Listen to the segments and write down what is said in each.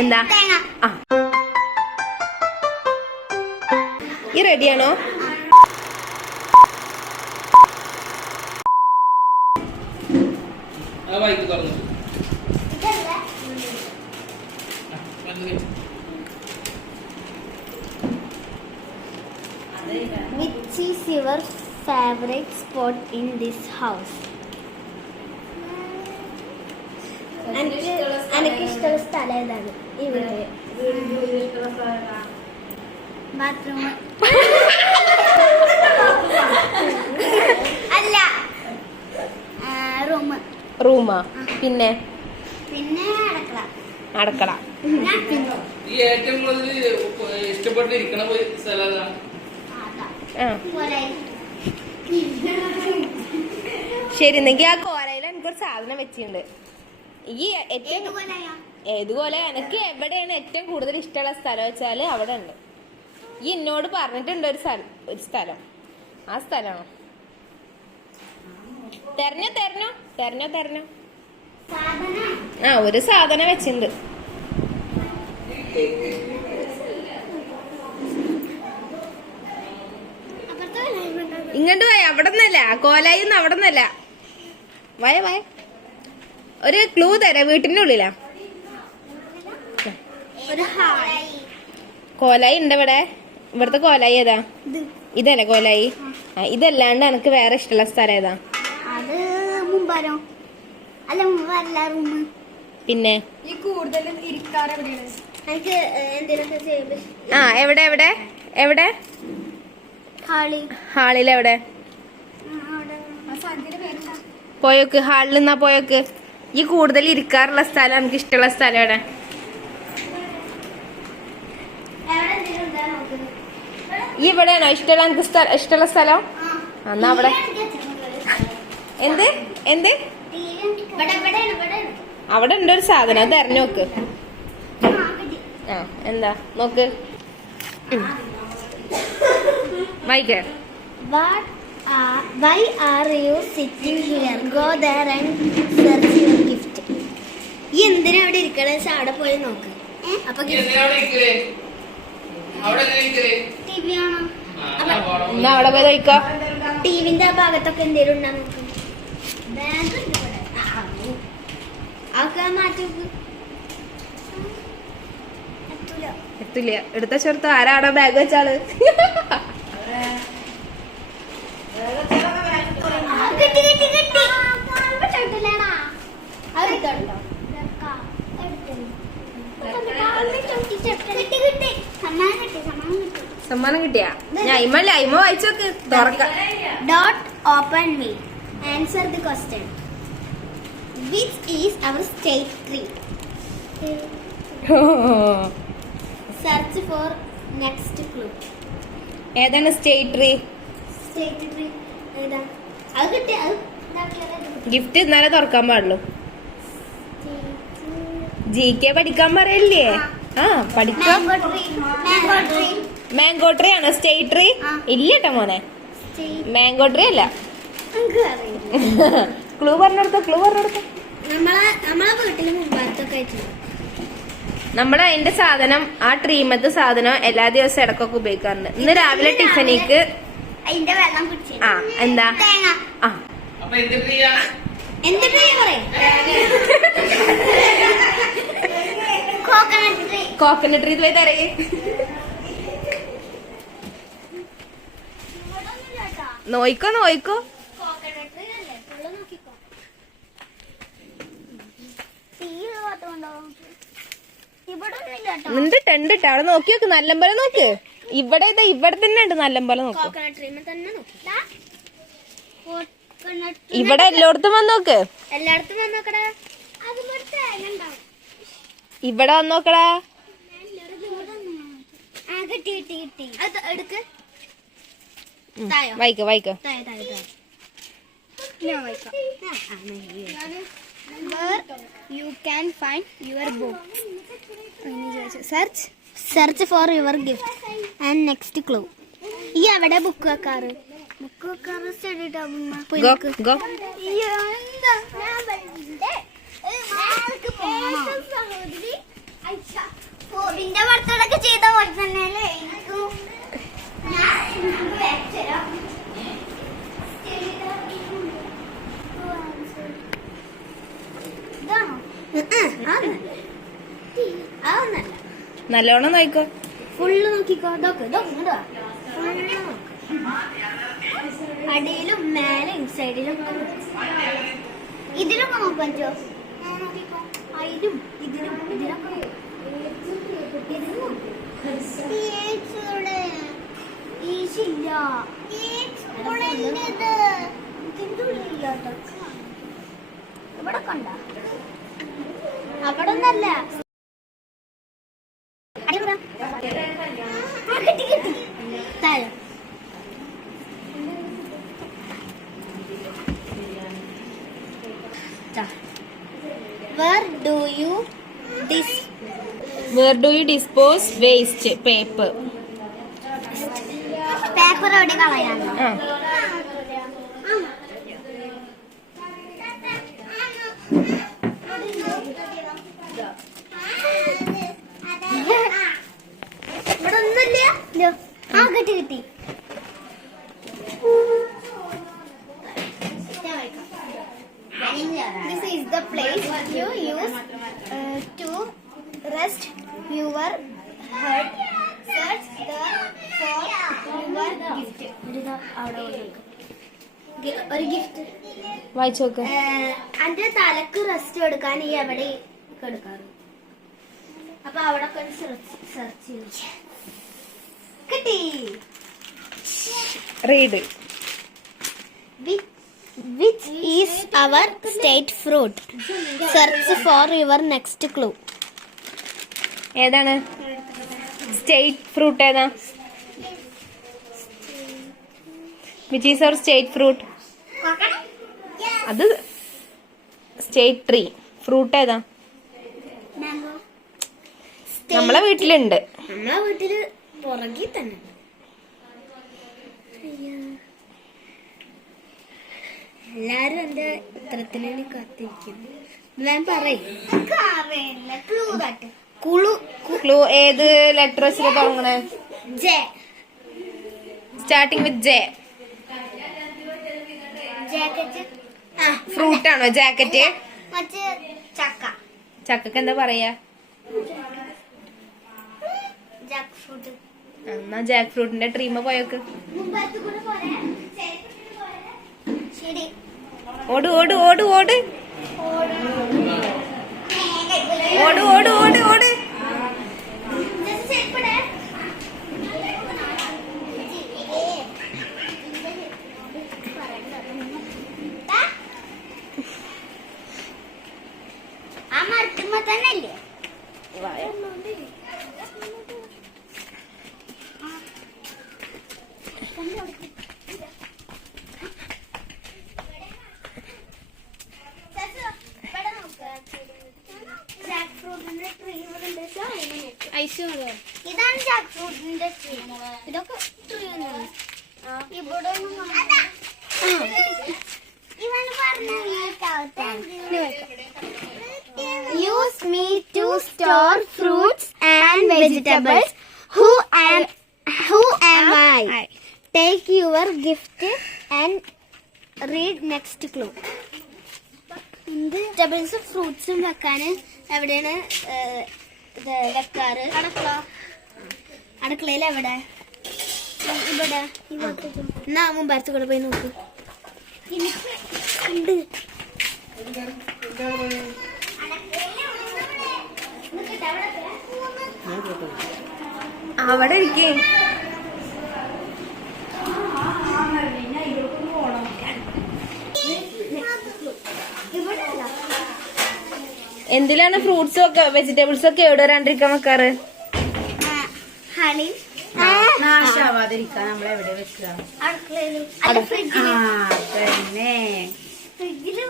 എന്താ ഈ റെഡിയാണോ? Which is your favorite spot in this house? എനിക്ക് ഇഷ്ടമുള്ള സ്ഥലം ഏതാണ്? ഇവിടെ ബാത്റൂം അല്ല റൂമാ. പിന്നെ അടുക്കള. ശരി, എന്നെങ്കിൽ ആ കോലയിൽ എനിക്കൊരു സാധനം വെച്ചിട്ടുണ്ട്. ഈ ഏതുപോലെ എനിക്ക് എവിടെയാണ് ഏറ്റവും കൂടുതൽ ഇഷ്ടമുള്ള സ്ഥലം വെച്ചാല് അവിടെ ഉണ്ട്. ഈ എന്നോട് പറഞ്ഞിട്ടുണ്ട് ഒരു സ്ഥലം. ആ സ്ഥലമാണോ? തെരഞ്ഞോ. ആ, ഒരു സാധനം വെച്ചിട്ടുണ്ട്. ഇങ്ങോട്ട് പോയ അവിടെ നിന്നല്ല, കോലായിന്ന് അവിടെ നിന്നല്ല. വയ ഒരു ക്ലൂ തരാം. വീട്ടിന്റെ ഉള്ളിലാ കോലായി ഉണ്ട്. ഇവിടുത്തെ കോലായി ഏതാ? ഇതല്ലേ കോലായി? ആ, ഇതല്ലാണ്ട് എനിക്ക് വേറെ ഇഷ്ടമുള്ള സ്ഥലം ഏതാ? പിന്നെ ആ, എവിടെ ഹാളിലെവിടെ? പോയോക്ക്, ഹാളിൽ നിന്നാ പോയോക്ക്. ഈ കൂടുതൽ ഇരിക്കാറുള്ള സ്ഥലം എനിക്ക് ഇഷ്ടമുള്ള സ്ഥലം എവിടെ? ഈ ഇവിടെയാണോ ഇഷ്ടമുള്ള സ്ഥലം? എന്നാ അവിടെ എന്ത് അവിടെ ഉണ്ട് ഒരു സാധനം. അത് എറിഞ്ഞു നോക്ക്. ആ, എന്താ നോക്ക്, വായിക്കേ. Why are you sitting here? Go there and search your gift. ഈ എന്തിനാ അവിടെ ഇരിക്കണേ? അവിടെ പോയി നോക്ക്. അപ്പൊ അവിടെ പോയി നോക്കാം. ടിവിന്റെ ആ ഭാഗത്തൊക്കെ എന്തേലും ഉണ്ടാ നോക്ക്. എത്തില്ല. എടുത്ത ചെറുത്ത് ആരാടാ ബാഗ് വെച്ചാള്? സമ്മാനം കിട്ടിയാ? അയിമ വായിച്ചോക്ക്. Dot open me. Answer the question. Which is our state tree? Search for next clue. ഏതാണ് സ്റ്റേറ്റ് ട്രീ? State tree ഏതാ? അത് കിട്ടിയ ഗിഫ്റ്റ് ഇന്നാലേ തുറക്കാൻ പാടുള്ളൂ. GK പഠിക്കാൻ പറയല്ലേ? ആ, പഠിക്കാം. മാംഗോ ട്രീ ആണോ സ്റ്റേറ്റ് ട്രീ? ഇല്ലട്ടോ മോനെ, മാംഗോ ട്രീ അല്ല. ക്ലൂ പറഞ്ഞെടുത്തോ. നമ്മള് അതിന്റെ സാധനം, ആ ട്രീമത്തെ സാധനം എല്ലാ ദിവസവും ഇടക്കൊക്കെ ഉപയോഗിക്കാറുണ്ട്. ഇന്ന് രാവിലെ ടിഫനിക്ക് ആ എന്താ കോക്കനട്ട് ട്രീ പോയി തരേ. നോയിക്കോ. ഉണ്ട് അവിടെ നോക്കി നോക്ക്. നല്ലപോലെ നോക്ക്. ഇവിടെ തന്നെ ഉണ്ട്. നല്ലപോലെ നോക്ക്. ഇവിടെ എല്ലായിടത്തും വന്ന് നോക്ക്. ഇവിടെ വന്ന് നോക്കടാ. വായിക്കോ. Where you can find your book. Search for your gift and next clue. ഈ എവിടെ ബുക്ക് വെക്കാറ്? Go, go. ബോബിന്റെ ബർത്ത്ഡേ ചെയ്ത പോലെ തന്നെയല്ലേ നല്ലോണം നോക്കോ. ഫുള്ള് നോക്കിക്കോ. അടിയിലും മേലും സൈഡിലും ഇതിലൊക്കെ നോക്കാൻ പറ്റോ? അതിലും ഇതിലും ഇതിലൊക്കെ ഇവിടെ കണ്ട അവിടെ ഒന്നല്ല. കിട്ടി കിട്ടി താഴെ. Where do you dispose waste paper? Paper എവിടെ കളയാനോ? ഇവിടെ ഒന്നുമില്ല. കിട്ടി കിട്ടി. This is the place you use to rest your head. Search for your gift. ഒരു ഗിഫ്റ്റ് വായിച്ചോക്ക്. എന്റെ തലക്ക് റെസ്റ്റ് എടുക്കാൻ ഈ എവിടെ എടുക്കാറ്. അപ്പൊ അവിടെ സെർച്ച് ചെയ്തു കിട്ടി. Read. Which is our state fruit? Search for your next clue. ഏതാണ് സ്റ്റേറ്റ് ഫ്രൂട്ട്? ഏതാ? Which is our state fruit? അത് സ്റ്റേറ്റ് ട്രീ. ഫ്രൂട്ട് ഏതാ? മാംഗോ. നമ്മളെ വീട്ടിലുണ്ട്. നമ്മളെ വീട്ടില് പുറകിൽ തന്നെ. എല്ലാരും എന്റെ ഉത്തരത്തിന് കാത്തിരിക്കും. ഞാൻ പറയും ക്ലൂ ഏത് ലെറ്റർ വെച്ചിട്ട് തുടങ്ങണേ? J. Starting with J. Jacket. Fruit ആണോ ജാക്കറ്റ്? മറ്റേ ചക്ക. ചക്കക്ക് എന്താ പറയാ? Jack fruit. എന്നാ ജാക്ക് ഫ്രൂട്ടിന്റെ ട്രീമ പോയോക്ക്. ശരി. ഓട് ഓട് ഓട് ഓട് ഓട് ഓട് ഓട് ഓട്. ആ മരത്തുമ്പോ തന്നെ അല്ലേ? ഇതാണ് ജാക്ക് ഫ്രൂട്ടിന്റെ ട്രീ. ഇതൊക്കെ ട്രീ തന്നെയാണ്. ഇവിടെ use me to store fruits and vegetables. Who am I? Take your gift and read next clue. Vegetables ഫ്രൂട്ട്സും വെക്കാൻ എവിടെയാണ് വെക്കാറ്? അടുക്കളയിൽ. എവിടെ? ഇവിടെ. എന്നാ മുമ്പ് കൂടെ പോയി നോക്ക്. ഉണ്ട്. അവിടെ ഇരിക്കേ. എന്തിലാണ് ഫ്രൂട്ട്സും ഒക്കെ വെജിറ്റബിൾസ് ഒക്കെ എവിടെ വരാണ്ടിരിക്കാൻ വെക്കാറ്? ഹണി. നാശാവാതിരിക്കാൻ നമ്മളെവിടെ വെക്കുക? തന്നെ ഫ്രിഡ്ജില്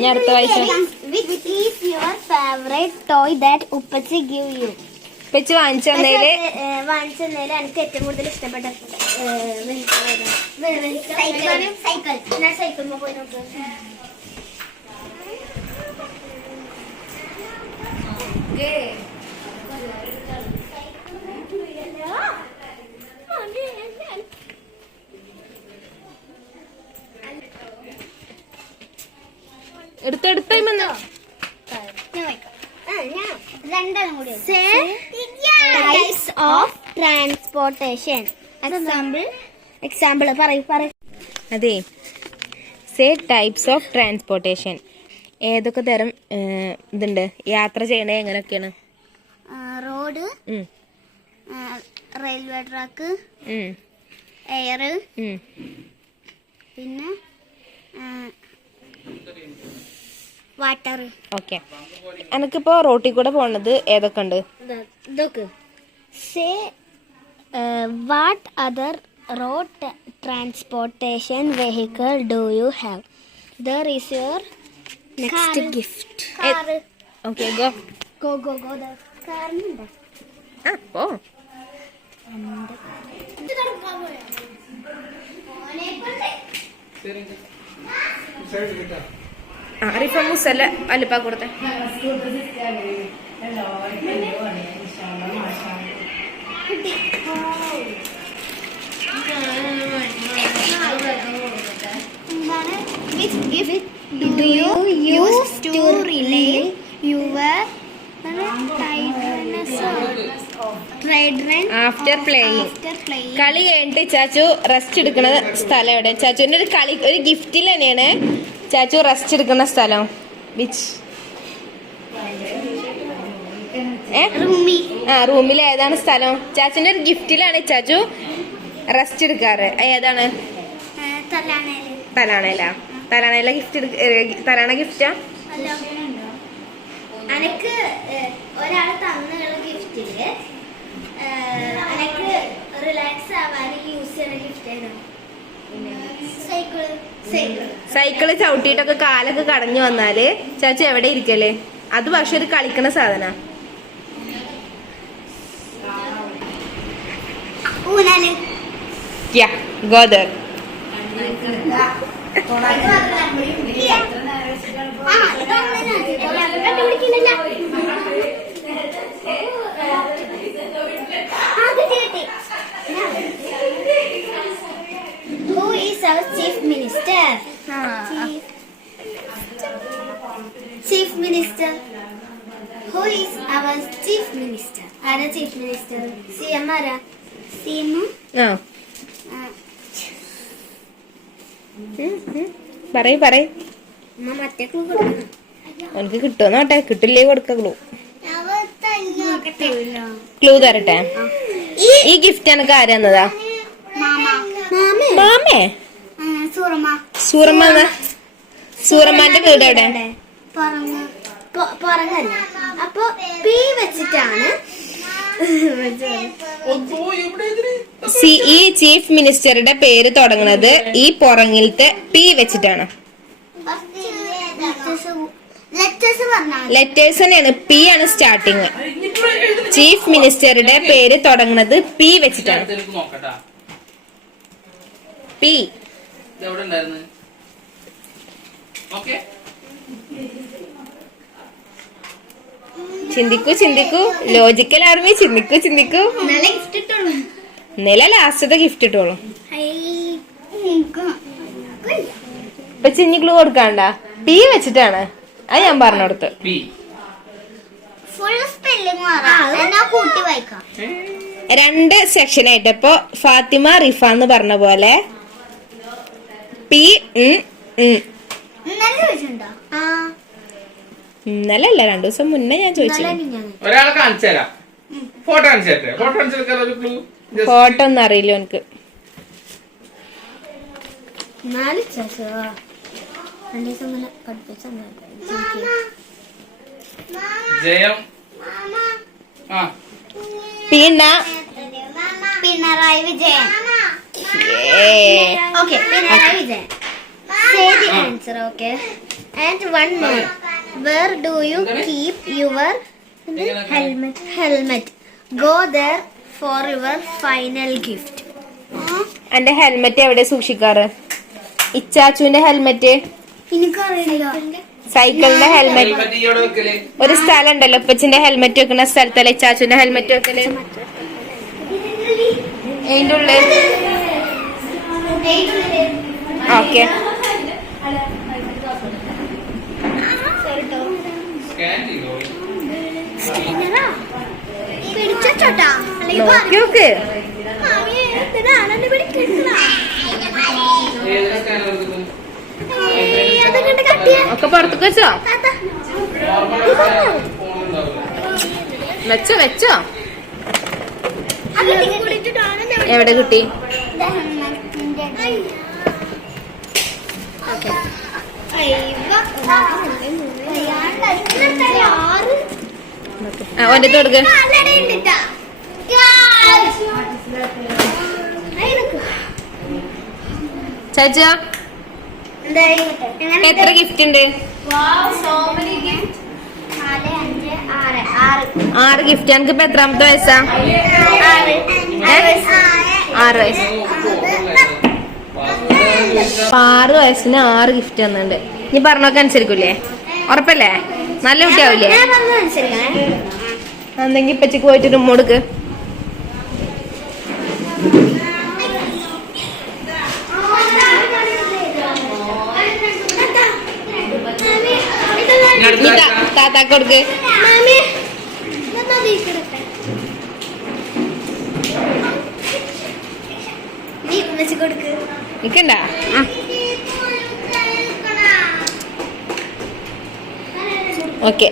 ഞാൻ അടുത്ത വായിച്ചു. Which is your favorite toy that ഉപ്പച്ചി give you? വെച്ച് വാങ്ങിച്ചു തന്നതില് വാങ്ങിച്ചതിൽ എനിക്ക് ഏറ്റവും കൂടുതൽ ഇഷ്ടപ്പെട്ട സൈക്കിൾ. ഞാൻ സൈക്കിളിൽ പോയി നോക്കാം. എടുത്തെടുത്തോ രണ്ടെണ്ണം കൂടി. Types of transportation. Example പറയൂ. അതെ, സേ ടൈപ്സ് ഓഫ് ട്രാൻസ്പോർട്ടേഷൻ. ഏതൊക്കെ തരം ഇതുണ്ട് യാത്ര ചെയ്യണേ? എങ്ങനെയൊക്കെയാണ്? റോഡ്, റെയിൽവേ ട്രാക്ക്, എയർ, പിന്നെ വാട്ടർ. ഓക്കെ, എനിക്കിപ്പോ റോട്ടിൽ കൂടെ പോണത് ഏതൊക്കെ ഉണ്ട്? ഇതൊക്കെ. Say what other road transportation vehicle do you have? There is your next gift. Car. Okay, go. കാറിനുണ്ടോ? ഓ, ആരിഫ മുസല്ല അല്ലിപ്പ കൊടുത്തേ. Which gift do you use to relieve your after playing? കളി കഴിഞ്ഞിട്ട് ചാച്ചു റെസ്റ്റ് എടുക്കുന്ന സ്ഥലം എവിടെ? ചാച്ചുവിന്റെ ഒരു ഗിഫ്റ്റിൽ തന്നെയാണ് ചാച്ചു റെസ്റ്റ് എടുക്കുന്ന സ്ഥലം. വിച്ച്? റൂമിൽ ഏതാണ് സ്ഥലം? ചാച്ചുവിന്റെ ഒരു ഗിഫ്റ്റിലാണ് ചാച്ചു റെസ്റ്റ് എടുക്കാറ്. ഏതാണ്? തലാണയില. തലാണയില തലാണ ഗിഫ്റ്റാ? അനക്ക് ഒരാൾ തന്നുള്ള ഗിഫ്റ്റില് അനക്ക് റിലാക്സ് ആവാൻ യൂസ് ചെയ്യുന്ന ഗിഫ്റ്റ് ആയിരുന്നു സൈക്കിള് ചവിട്ടിയിട്ടൊക്കെ കാലൊക്കെ കടഞ്ഞു വന്നാല് ചാച്ചു എവിടെ ഇരിക്കല്? അത് പക്ഷെ ഒരു കളിക്കണ സാധന. ഊനാല്. ഗോദർ. Who is our chief minister? Chief minister. Who is our chief minister? Ara chief minister. CM ara. CM. പറയ്. മറ്റേ ക്ലൂ കൊടുക്കണം. എനിക്ക് കിട്ടുമോ നോട്ടെ, കിട്ടില്ലേ കൊടുക്ക ക്ലൂ. ക്ലൂ തരട്ടെ. ഈ ഗിഫ്റ്റ് എനിക്ക് ആരാന്നതാ? മാമേ? സൂറമ്മാന്റെ വീട് എവിടെ? പുറങ്ങല്ല. അപ്പൊ പി വെച്ചിട്ടാണ് ഈ ചീഫ് മിനിസ്റ്ററുടെ പേര് തുടങ്ങുന്നത് ഈ പുറങ്ങിലത്തെ പി വെച്ചിട്ടാണ്. ലെറ്റേഴ്സ് തന്നെയാണ്. പി ആണ് സ്റ്റാർട്ടിങ്. ചീഫ് മിനിസ്റ്ററുടെ പേര് തുടങ്ങുന്നത് പി വെച്ചിട്ടാണ്. പി. ചിന്തിക്കൂ. ലോജിക്കൽ ആർമി ചിന്തിക്കൂ. ഇന്നലെ ലാസ്റ്റത്തെ ഗിഫ്റ്റ് ഇട്ടോളൂ. ഇപ്പൊ ചിഞ്ഞി ക്ലൂ കൊടുക്കാണ്ട. പി വെച്ചിട്ടാണ്. അത് ഞാൻ പറഞ്ഞു കൊടുത്തു. രണ്ട് സെക്ഷൻ ആയിട്ട്. ഇപ്പൊ ഫാത്തിമ റിഫ എന്ന് പറഞ്ഞ പോലെ പി. ഇന്നലെ അല്ല, 2 ദിവസം മുന്നേ ഞാൻ ചോദിച്ചു. ഒരാളെ കാണിച്ചു തരാം. ഫോട്ടോ ഫോട്ടോ ഒന്നും അറിയില്ല എനിക്ക്. ജയം. Pinarayi Vijayan. Okay, Pinarayi Vijayan. Answer. Okay, And one more. Where do you keep your helmet? Go there for your final gift. എന്റെ ഹെൽമെറ്റ് എവിടെ സൂക്ഷിക്കാറ്? ഇച്ചാച്ചുവിന്റെ ഹെൽമെറ്റ്, എനിക്കറിയില്ല. സൈക്കിളിന്റെ ഹെൽമെറ്റ്. ഹെൽമെറ്റ് ഇവിടെ വെക്കല്. ഒരു സ്ഥലം ഉണ്ടല്ലോ ഉപ്പച്ചിന്റെ ഹെൽമെറ്റ് വെക്കുന്ന സ്ഥലത്തല്ലേ ഇച്ചാച്ചുവിന്റെ ഹെൽമെറ്റ് വെക്കല്? അതിന്റെ ഉള്ളിൽ. ഓക്കെ. സ്കാൻ ചെയ്തോ? പിടിച്ചോട്ടാ. നോക്കി നോക്ക്. ഏതിനാ സ്കാനർ എടുക്കുന്നത്? ഒക്കെ പുറത്തേക്ക് വെച്ചോ? നോർമൽ ഫോൺ ഉണ്ടാവില്ല. വെച്ചോ. എവിടെ കിട്ടി? ഓന്റെ കൊടുക്ക്. ചാച്ചാ എത്ര ഗിഫ്റ്റ് ഉണ്ട്? 6 ഗിഫ്റ്റ്. എനിക്ക് ഇപ്പൊ എത്രാമത്തെ വയസ്സാ? 6 വയസ്സ്. 6 വയസ്സിന് 6 ഗിഫ്റ്റ് തന്നിട്ടുണ്ട്. നീ പറഞ്ഞൊക്കെ അനുസരിക്കൂലേ? ഉറപ്പല്ലേ? നല്ല കുട്ടിയാവില്ലേ? എന്തെങ്കിലും ഇപ്പച്ചിക്ക് പോയിട്ട് റൂം കൊടുക്ക്. താത്താക്ക് കൊടുക്ക്. നിക്കണ്ട. ഓക്കെ.